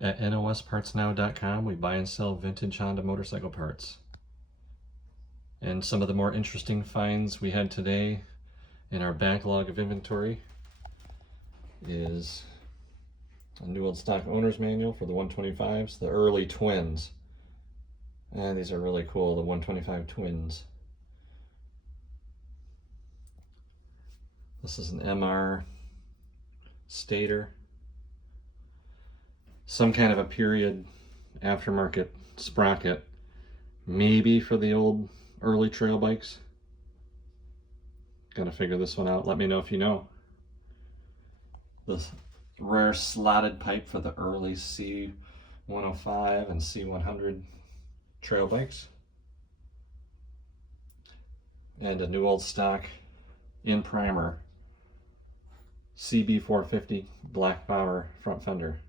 At nospartsnow.com, we buy and sell vintage Honda motorcycle parts. And some of the more interesting finds we had today in our backlog of inventory is a new old stock owner's manual for the 125s, the early twins. And these are really cool, the 125 twins. This is an MR stator. Some kind of a period aftermarket sprocket, maybe for the old early trail bikes. Gotta figure this one out. Let me know if you know. This rare slotted pipe for the early C105 and C100 trail bikes. And a new old stock in primer CB450 black power front fender.